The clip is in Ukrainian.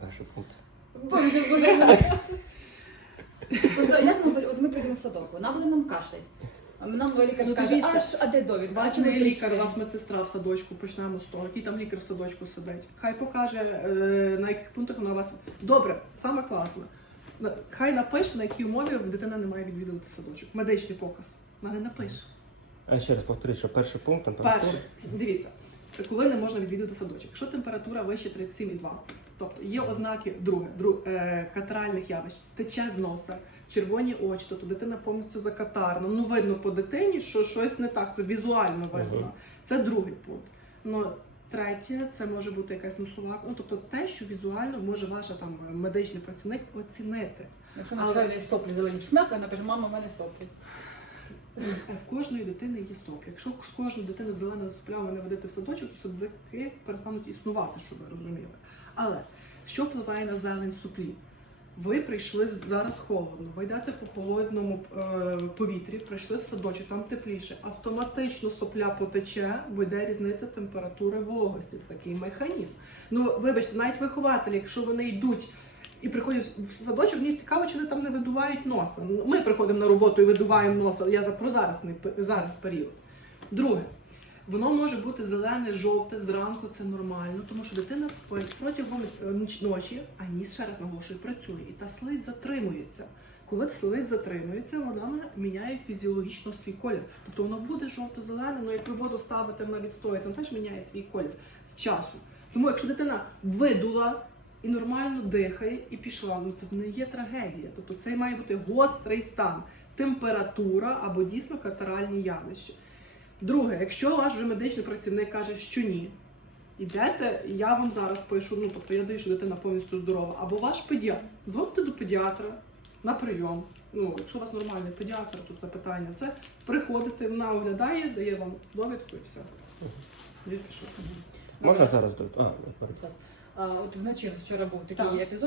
перший пункт. Боже, буде. Просто як ми, от ми прийдемо в садок, вона буде нам кашлять. А нам лікар Ну, скаже, дивіться, аж, а де довід? Вас не лікар, вас медсестра в садочку, почнемо з того. Який там лікар в садочку сидить? Хай покаже, е, на яких пунктах вона вас. Добре, саме класно. На- Хай напише, на якій умові дитина не має відвідувати садочок. Медичний показ. Вона не напише. А ще раз повторюю, що перший пункт температура. Перше, дивіться, коли не можна відвідувати садочок. Якщо температура вище 37,2, тобто є ознаки друге, друг, е, катаральних явищ, тече з носа, червоні очі, тобто дитина повністю закатарна. Ну видно по дитині, що щось не так, це візуально видно. Мгм. Це другий пункт. Ну, третє, це може бути якась носова, ну тобто те, що візуально може ваша там медичний працівник оцінити. Якщо на Але- соплі зелені шмяк, вона каже, мама, в мене соплі. В кожної дитини є соплі. Якщо з кожної дитини з зеленою соплями не ведете в садочок, то садочки перестануть існувати, щоб ви розуміли. Але що впливає на зелень соплі? Ви прийшли зараз холодно, ви йдете по холодному е, повітрі, прийшли в садочок, там тепліше. Автоматично сопля потече, бо йде різниця температури вологості. Такий механізм. Ну, вибачте, навіть вихователі, якщо вони йдуть і приходять в садочок, мені цікаво, чи вони там не видувають носа. Ну, Ми приходимо на роботу і видуваємо носа. Я за про зараз, зараз період. Друге, воно може бути зелене, жовте зранку, це нормально, тому що дитина спить протягом е, ночі, а ніс ще раз наголошую, працює, і та слизь затримується. Коли слизь затримується, вона міняє фізіологічно свій колір. Тобто воно буде жовто-зелене, але як ви воду ставите, вона відстоїться, вона теж міняє свій колір з часу. Тому якщо дитина видула і нормально дихає і пішла, ну це не є трагедія. Тобто це має бути гострий стан, температура або дійсно катаральні явища. Друге, якщо ваш вже медичний працівник каже, що ні, ідете, я вам зараз пишу, ну тобто я даю, що дитина повністю здорова, або ваш педіатр. Дзвоните до педіатра на прийом. Ну, якщо у вас нормальний педіатр, то це питання. Це приходите, вона оглядає, дає вам довідку і все. Я пішов. Можна зараз до. А, от вночі вчора був такий Так. епізод,